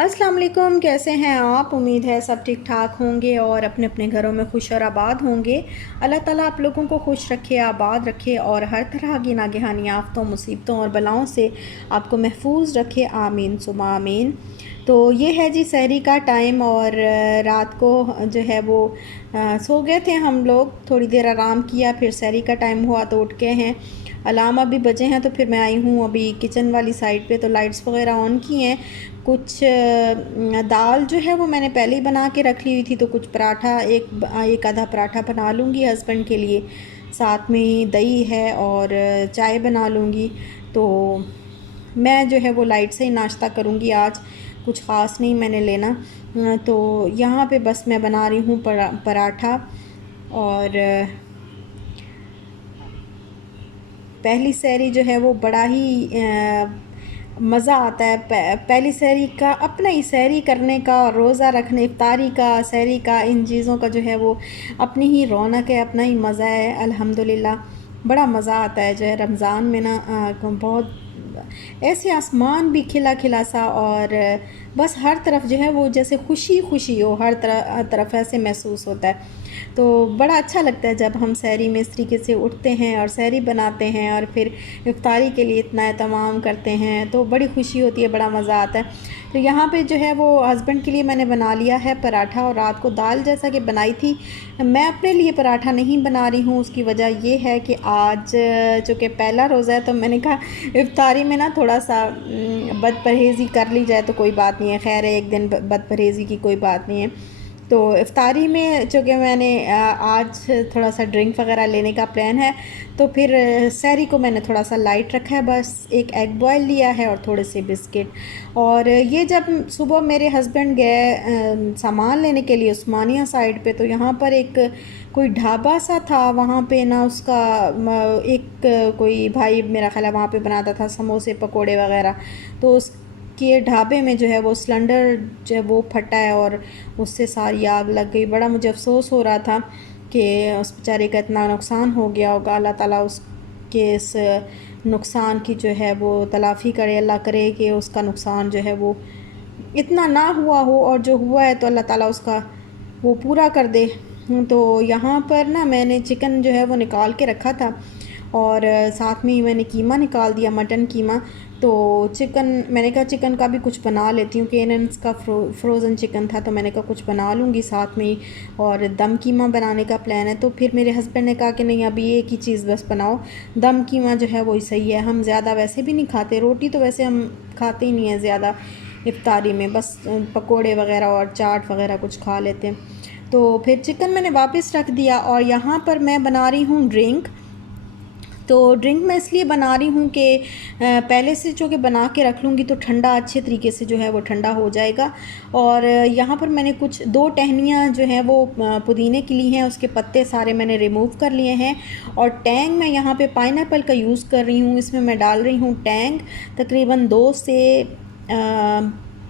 अस्सलाम वालेकुम। कैसे हैं आप? उम्मीद है सब ठीक ठाक होंगे और अपने अपने घरों में खुश और आबाद होंगे। अल्लाह ताला आप लोगों को खुश रखे, आबाद रखे और हर तरह की नागहानी आफ़तों, मुसीबतों और बलाओं से आपको महफूज रखे। आमीन सुमा आमीन। तो ये है जी सहरी का टाइम और रात को जो है वो सो गए थे हम लोग, थोड़ी देर आराम किया, फिर सहरी का टाइम हुआ तो उठ के हैं। अलार्म अभी बजे हैं तो फिर मैं आई हूँ अभी किचन वाली साइड पे, तो लाइट्स वगैरह ऑन की हैं। कुछ दाल जो है वो मैंने पहले ही बना के रख ली हुई थी, तो कुछ पराठा एक आधा पराठा बना लूँगी हस्बैंड के लिए, साथ में ही दही है और चाय बना लूँगी। तो मैं जो है वो लाइट से ही नाश्ता करूँगी आज, कुछ ख़ास नहीं मैंने लेना। तो यहाँ पे बस मैं बना रही हूँ पराठा और पहली सहरी जो है वो बड़ा ही मज़ा आता है। पहली सहरी का अपना ही सहरी करने का और रोज़ा रखने, इफ्तारी का, सहरी का, इन चीज़ों का जो है वो अपनी ही रौनक है, अपना ही मज़ा है। अल्हम्दुलिल्लाह बड़ा मज़ा आता है जो है रमज़ान में ना। बहुत ऐसे आसमान भी खिला खिला सा और बस हर तरफ जो है वो जैसे खुशी खुशी हो, हर तरफ ऐसे महसूस होता है। तो बड़ा अच्छा लगता है जब हम सहरी में इस तरीके से उठते हैं और सहरी बनाते हैं और फिर इफ्तारी के लिए इतना एहतमाम करते हैं, तो बड़ी खुशी होती है, बड़ा मज़ा आता है। तो यहाँ पे जो है वो हस्बैंड के लिए मैंने बना लिया है पराठा, और रात को दाल जैसा कि बनाई थी। मैं अपने लिए पराठा नहीं बना रही हूँ, उसकी वजह ये है कि आज चूँकि पहला रोज़ा है तो मैंने कहा इफ्तारी में ना थोड़ा सा बदपरहेज़ी कर ली जाए तो कोई बात नहीं है। खैर है, एक दिन बदपरहेज़ी की कोई बात नहीं है। तो इफ्तारी में चूँकि मैंने आज थोड़ा सा ड्रिंक वगैरह लेने का प्लान है, तो फिर सहरी को मैंने थोड़ा सा लाइट रखा है, बस एक एग बॉयल लिया है और थोड़े से बिस्किट। और ये जब सुबह मेरे हस्बैंड गए सामान लेने के लिए उस्मानिया साइड पे, तो यहाँ पर एक कोई ढाबा सा था, वहाँ पे ना उसका एक कोई भाई मेरा ख्याल है वहाँ पे बनाता था समोसे पकोड़े वगैरह। तो उसके ढाबे में जो है वो सिलेंडर जो है वो फटा है और उससे सारी आग लग गई। बड़ा मुझे अफसोस हो रहा था कि उस बेचारे का इतना नुकसान हो गया होगा। अल्लाह ताला उसके इस नुकसान की जो है वो तलाफ़ी करे, अल्लाह करे कि उसका नुकसान जो है वो इतना ना हुआ हो, और जो हुआ है तो अल्लाह ताला उसका वो पूरा कर दे। तो यहाँ पर ना मैंने चिकन जो है वो निकाल के रखा था और साथ में ही मैंने कीमा निकाल दिया, मटन कीमा। तो चिकन मैंने कहा चिकन का भी कुछ बना लेती हूँ, केनन्स का फ्रोज़न चिकन था, तो मैंने कहा कुछ बना लूँगी साथ में ही। और दम कीमा बनाने का प्लान है, तो फिर मेरे हस्बैंड ने कहा कि नहीं अभी एक ही चीज़ बस बनाओ, दम कीमा जो है वही सही है। हम ज़्यादा वैसे भी नहीं खाते, रोटी तो वैसे हम खाते ही नहीं हैं ज़्यादा इफ्तारी में, बस पकोड़े वगैरह और चाट वगैरह कुछ खा लेते हैं। तो फिर चिकन मैंने वापस रख दिया और यहाँ पर मैं बना रही हूँ ड्रिंक। तो ड्रिंक मैं इसलिए बना रही हूँ कि पहले से जो कि बना के रख लूँगी तो ठंडा अच्छे तरीके से जो है वो ठंडा हो जाएगा। और यहाँ पर मैंने कुछ 2 टहनियाँ जो हैं वो पुदीने की ली हैं, उसके पत्ते सारे मैंने रिमूव कर लिए हैं। और टैंग मैं यहाँ पे पाइनएप्पल का यूज़ कर रही हूँ, इसमें मैं डाल रही हूँ टैंग तकरीबन 2 से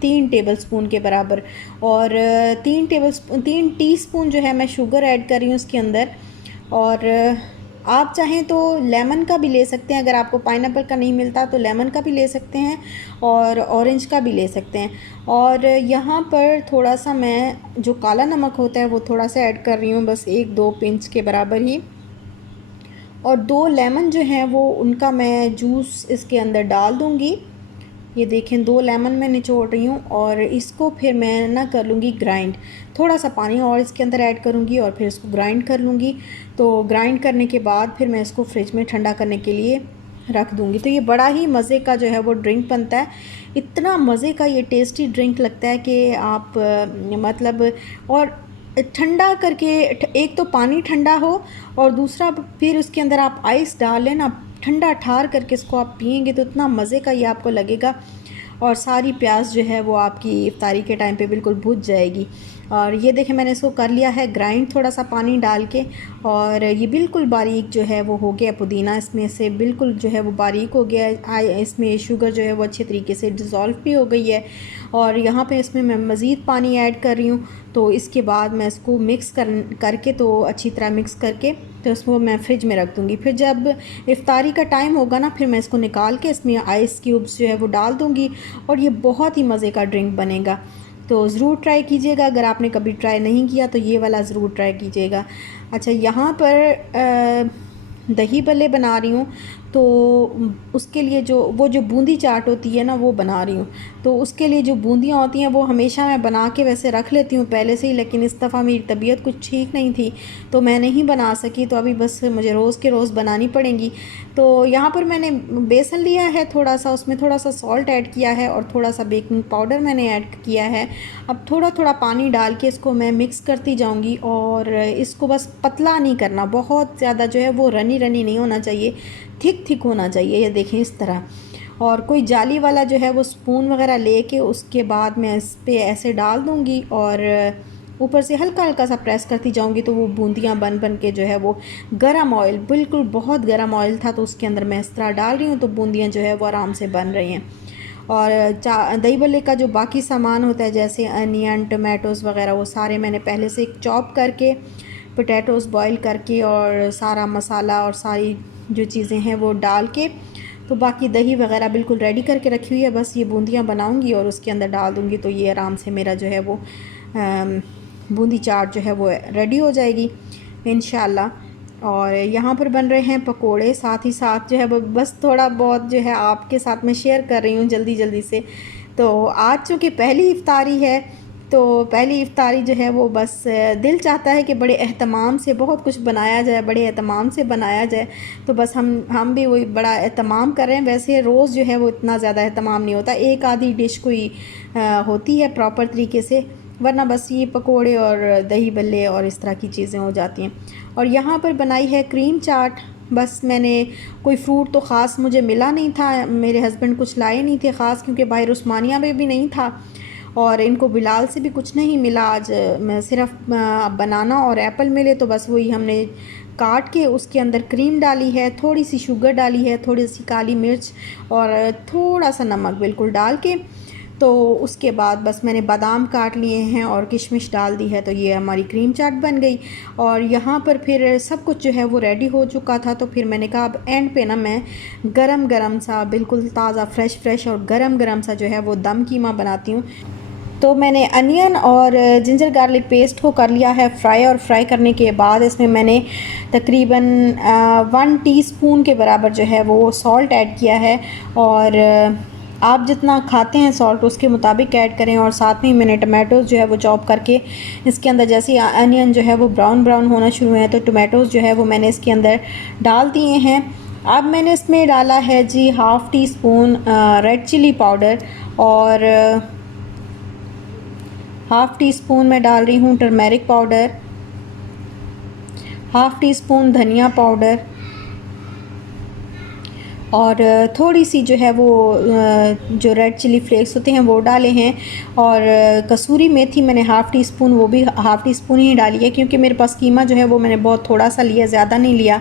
3 टेबलस्पून के बराबर। और 3 टीस्पून जो है मैं शुगर ऐड कर रही हूँ उसके अंदर। और आप चाहें तो लेमन का भी ले सकते हैं, अगर आपको पाइनएप्पल का नहीं मिलता तो लेमन का भी ले सकते हैं और ऑरेंज का भी ले सकते हैं। और यहाँ पर थोड़ा सा मैं जो काला नमक होता है वो थोड़ा सा ऐड कर रही हूँ, बस 1-2 पिंच के बराबर ही। और 2 लेमन जो हैं वो उनका मैं जूस इसके अंदर डाल दूँगी। ये देखें 2 लेमन मैं निचोड़ रही हूँ और इसको फिर मैं ना कर लूँगी ग्राइंड। थोड़ा सा पानी और इसके अंदर ऐड करूँगी और फिर इसको ग्राइंड कर लूँगी। तो ग्राइंड करने के बाद फिर मैं इसको फ्रिज में ठंडा करने के लिए रख दूँगी। तो ये बड़ा ही मज़े का जो है वो ड्रिंक बनता है। इतना मज़े का ये टेस्टी ड्रिंक लगता है कि आप मतलब, और ठंडा करके एक तो पानी ठंडा हो और दूसरा फिर उसके अंदर आप आइस डाल लें ना, ठंडा ठार करके इसको आप पिएंगे तो इतना मज़े का ये आपको लगेगा और सारी प्यास जो है वो आपकी इफ्तारी के टाइम पे बिल्कुल बुझ जाएगी। और ये देखें मैंने इसको कर लिया है ग्राइंड थोड़ा सा पानी डाल के, और ये बिल्कुल बारीक जो है वो हो गया। पुदीना इसमें से बिल्कुल जो है वो बारीक हो गया है। इसमें शुगर जो है वो अच्छे तरीके से डिज़ोल्व भी हो गई है। और यहाँ पे इसमें मैं मज़ीद पानी ऐड कर रही हूँ। तो इसके बाद मैं इसको मिक्स करके तो अच्छी तरह मिक्स करके तो इसको मैं फ्रिज में रख दूँगी। फिर जब इफ्तारी का टाइम होगा ना, फिर मैं इसको निकाल के इसमें आइस क्यूब्स जो है वो डाल दूँगी, और ये बहुत ही मज़े का ड्रिंक बनेगा। तो ज़रूर ट्राई कीजिएगा, अगर आपने कभी ट्राई नहीं किया तो ये वाला ज़रूर ट्राई कीजिएगा। अच्छा, यहाँ पर दही भल्ले बना रही हूँ, तो उसके लिए जो बूंदी चाट होती है ना, वो बना रही हूँ। तो उसके लिए जो बूंदियाँ होती हैं वो हमेशा मैं बना के वैसे रख लेती हूँ पहले से ही, लेकिन इस दफ़ा मेरी तबीयत कुछ ठीक नहीं थी तो मैं नहीं बना सकी, तो अभी बस मुझे रोज़ के रोज़ बनानी पड़ेंगी। तो यहाँ पर मैंने बेसन लिया है थोड़ा सा, उसमें थोड़ा सा सॉल्ट ऐड किया है और थोड़ा सा बेकिंग पाउडर मैंने ऐड किया है। अब थोड़ा थोड़ा पानी डाल के इसको मैं मिक्स करती जाऊँगी, और इसको बस पतला नहीं करना, बहुत ज़्यादा जो है वो रनी रनी नहीं होना चाहिए, थिक थिक होना चाहिए। ये देखें इस तरह। और कोई जाली वाला जो है वो स्पून वगैरह लेके उसके बाद मैं इस पे ऐसे डाल दूँगी, और ऊपर से हल्का हल्का सा प्रेस करती जाऊँगी, तो वो बूंदियाँ बन बन के जो है वो गरम ऑयल, बिल्कुल बहुत गरम ऑयल था तो उसके अंदर मैं इस तरह डाल रही हूँ, तो बूंदियाँ जो है वो आराम से बन रही हैं। और दही भल्ले का जो बाकी सामान होता है जैसे अनियन, टमाटोज़ वगैरह, वो सारे मैंने पहले से चॉप करके, पोटैटोज़ बॉईल करके और सारा मसाला और सारी जो चीज़ें हैं वो डाल के, तो बाकी दही वगैरह बिल्कुल रेडी करके रखी हुई है। बस ये बूंदियाँ बनाऊंगी और उसके अंदर डाल दूंगी, तो ये आराम से मेरा जो है वो बूंदी चाट जो है वो रेडी हो जाएगी इंशाल्लाह। और यहाँ पर बन रहे हैं पकोड़े, साथ ही साथ जो है वो बस थोड़ा बहुत जो है आपके साथ मैं शेयर कर रही हूँ जल्दी जल्दी से। तो आज चूँकि पहली इफ्तारी है, तो पहली इफ्तारी जो है वो बस दिल चाहता है कि बड़े एहतमाम से बहुत कुछ बनाया जाए, बड़े एहतमाम से बनाया जाए। तो बस हम भी वही बड़ा एहतमाम कर रहे हैं। वैसे रोज़ जो है वो इतना ज़्यादा एहतमाम नहीं होता, एक आधी डिश कोई होती है प्रॉपर तरीके से, वरना बस ये पकोड़े और दही भल्ले और इस तरह की चीज़ें हो जाती हैं। और यहाँ पर बनाई है क्रीम चाट। बस मैंने कोई फ्रूट तो ख़ास मुझे मिला नहीं था, मेरे हस्बैंड कुछ लाए नहीं थे ख़ास, क्योंकि बाहर उस्मानिया में भी नहीं था और इनको बिलाल से भी कुछ नहीं मिला। आज मैं सिर्फ बनाना और एप्पल मिले, तो बस वही हमने काट के उसके अंदर क्रीम डाली है, थोड़ी सी शुगर डाली है, थोड़ी सी काली मिर्च और थोड़ा सा नमक बिल्कुल डाल के, तो उसके बाद बस मैंने बादाम काट लिए हैं और किशमिश डाल दी है, तो ये हमारी क्रीम चाट बन गई। और यहाँ पर फिर सब कुछ जो है वो रेडी हो चुका था, तो फिर मैंने कहा अब एंड पे ना मैं गरम गरम सा, बिल्कुल ताज़ा फ्रेश और गरम गरम सा जो है वो दम कीमा बनाती हूँ। तो मैंने अनियन और जिंजर गार्लिक पेस्ट को कर लिया है फ्राई, और फ्राई करने के बाद इसमें मैंने तकरीबन 1 टीस्पून के बराबर जो है वो सॉल्ट ऐड किया है। और आप जितना खाते हैं सॉल्ट उसके मुताबिक ऐड करें। और साथ में मैंने टमाटोज़ जो है वो चॉप करके इसके अंदर, जैसे अनियन जो है वो ब्राउन ब्राउन होना शुरू है, तो टमाटोज़ जो है वो मैंने इसके अंदर डाल दिए हैं। अब मैंने इसमें डाला है जी 1/2 टीस्पून रेड चिली पाउडर, और 1/2 टीस्पून मैं डाल रही हूँ टर्मेरिक पाउडर, 1/2 टीस्पून धनिया पाउडर, और थोड़ी सी जो है वो जो रेड चिली फ्लेक्स होते हैं वो डाले हैं। और कसूरी मेथी मैंने 1/2 टीस्पून, वो भी 1/2 टीस्पून ही डाली है, क्योंकि मेरे पास कीमा जो है वो मैंने बहुत थोड़ा सा लिया, ज़्यादा नहीं लिया।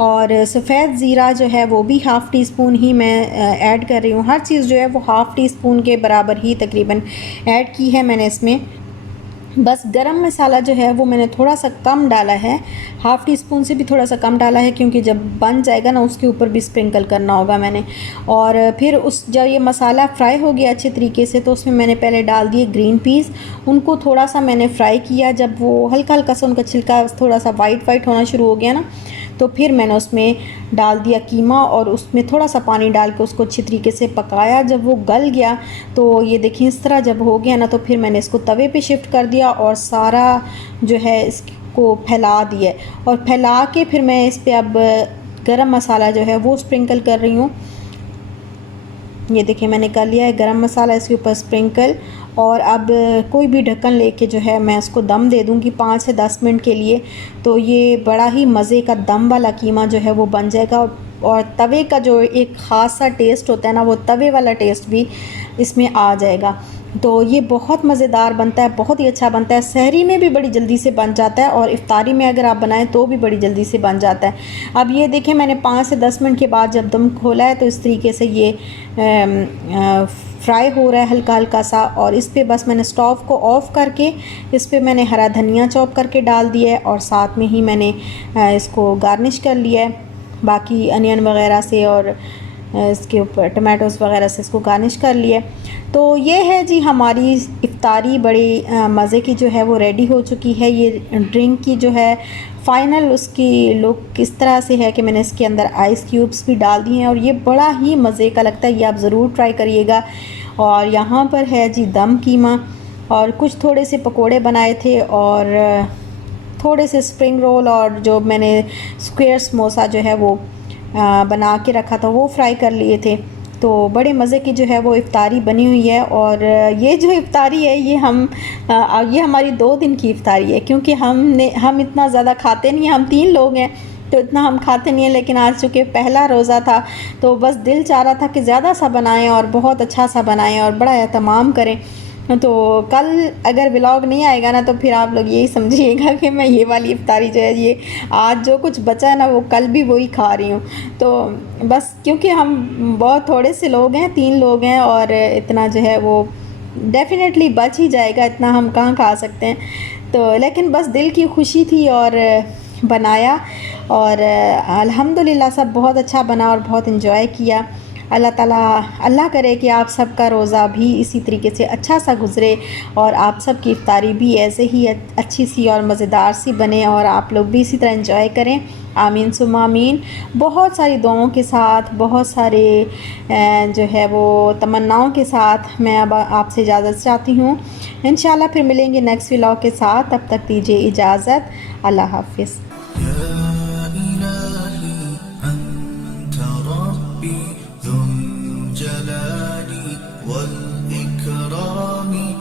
और सफ़ेद ज़ीरा जो है वो भी 1/2 टीस्पून ही मैं ऐड कर रही हूँ। हर चीज़ जो है वो 1/2 टीस्पून के बराबर ही तकरीबन ऐड की है मैंने इसमें। बस गरम मसाला जो है वो मैंने थोड़ा सा कम डाला है, 1/2 टीस्पून से भी थोड़ा सा कम डाला है, क्योंकि जब बन जाएगा ना उसके ऊपर भी स्प्रिंकल करना होगा मैंने। और फिर जब ये मसाला फ्राई हो गया अच्छे तरीके से, तो उसमें मैंने पहले डाल दिए ग्रीन पीस, उनको थोड़ा सा मैंने फ्राई किया। जब वो हल्का हल्का सा उनका छिलका थोड़ा सा वाइट होना शुरू हो गया ना, तो फिर मैंने उसमें डाल दिया कीमा, और उसमें थोड़ा सा पानी डाल के उसको अच्छी तरीके से पकाया। जब वो गल गया, तो ये देखिए इस तरह जब हो गया ना, तो फिर मैंने इसको तवे पे शिफ्ट कर दिया और सारा जो है इसको फैला दिया, और फैला के फिर मैं इस पर अब गरम मसाला जो है वो स्प्रिंकल कर रही हूँ। ये देखिए मैंने कर लिया है गरम मसाला इसके ऊपर स्प्रिंकल। और अब कोई भी ढक्कन लेके जो है मैं इसको दम दे दूँगी 5 से 10 मिनट के लिए, तो ये बड़ा ही मज़े का दम वाला कीमा जो है वो बन जाएगा। और तवे का जो एक ख़ास सा टेस्ट होता है ना, वो तवे वाला टेस्ट भी इसमें आ जाएगा। तो ये बहुत मज़ेदार बनता है, बहुत ही अच्छा बनता है। सहरी में भी बड़ी जल्दी से बन जाता है और इफ्तारी में अगर आप बनाएं तो भी बड़ी जल्दी से बन जाता है। अब ये देखें, मैंने 5 से 10 मिनट के बाद जब दम खोला है तो इस तरीके से ये फ्राई हो रहा है हल्का हल्का सा। और इस पे बस मैंने स्टोव को ऑफ़ करके इस पे मैंने हरा धनिया चॉप करके डाल दिया है और साथ में ही मैंने इसको गार्निश कर लिया है बाकी अनियन वगैरह से और इसके ऊपर टमाटोज़ वगैरह से इसको गार्निश कर लिया। तो ये है जी हमारी इफ्तारी बड़ी मज़े की जो है वो रेडी हो चुकी है। ये ड्रिंक की जो है फ़ाइनल उसकी लुक किस तरह से है कि मैंने इसके अंदर आइस क्यूब्स भी डाल दिए हैं और ये बड़ा ही मज़े का लगता है। ये आप ज़रूर ट्राई करिएगा। और यहाँ पर है जी दम कीमा और कुछ थोड़े से पकोड़े बनाए थे और थोड़े से स्प्रिंग रोल और जो मैंने स्क्वायर समोसा जो है वो बना के रखा था वो फ्राई कर लिए थे। तो बड़े मज़े की जो है वो इफ्तारी बनी हुई है। और ये जो इफ्तारी है ये ये हमारी 2 दिन की इफ्तारी है, क्योंकि हम इतना ज़्यादा खाते नहीं हैं, हम 3 लोग हैं तो इतना हम खाते नहीं हैं। लेकिन आज चूँकि पहला रोज़ा था तो बस दिल चाह रहा था कि ज़्यादा सा बनाएं और बहुत अच्छा सा बनाएं और बड़ा एहतमाम करें। तो कल अगर व्लॉग नहीं आएगा ना तो फिर आप लोग यही समझिएगा कि मैं ये वाली इफ्तारी जो है ये आज जो कुछ बचा है ना वो कल भी वही खा रही हूँ। तो बस क्योंकि हम बहुत थोड़े से लोग हैं, 3 लोग हैं और इतना जो है वो डेफ़िनेटली बच ही जाएगा, इतना हम कहाँ खा सकते हैं। तो लेकिन बस दिल की खुशी थी और बनाया और अल्हम्दुलिल्लाह सब बहुत अच्छा बना और बहुत इन्जॉय किया। अल्लाह करे कि आप सबका रोज़ा भी इसी तरीके से अच्छा सा गुज़रे और आप सब की इफ्तारी भी ऐसे ही अच्छी सी और मज़ेदार सी बने और आप लोग भी इसी तरह एंजॉय करें। आमीन सुम्मा आमीन। बहुत सारी दुआओं के साथ, बहुत सारे जो है वो तमन्नाओं के साथ मैं अब आपसे इजाज़त चाहती हूँ। इंशाल्लाह फिर मिलेंगे नेक्स्ट व्लॉग के साथ। तब तक दीजिए इजाज़त। अल्लाह हाफ़िज़।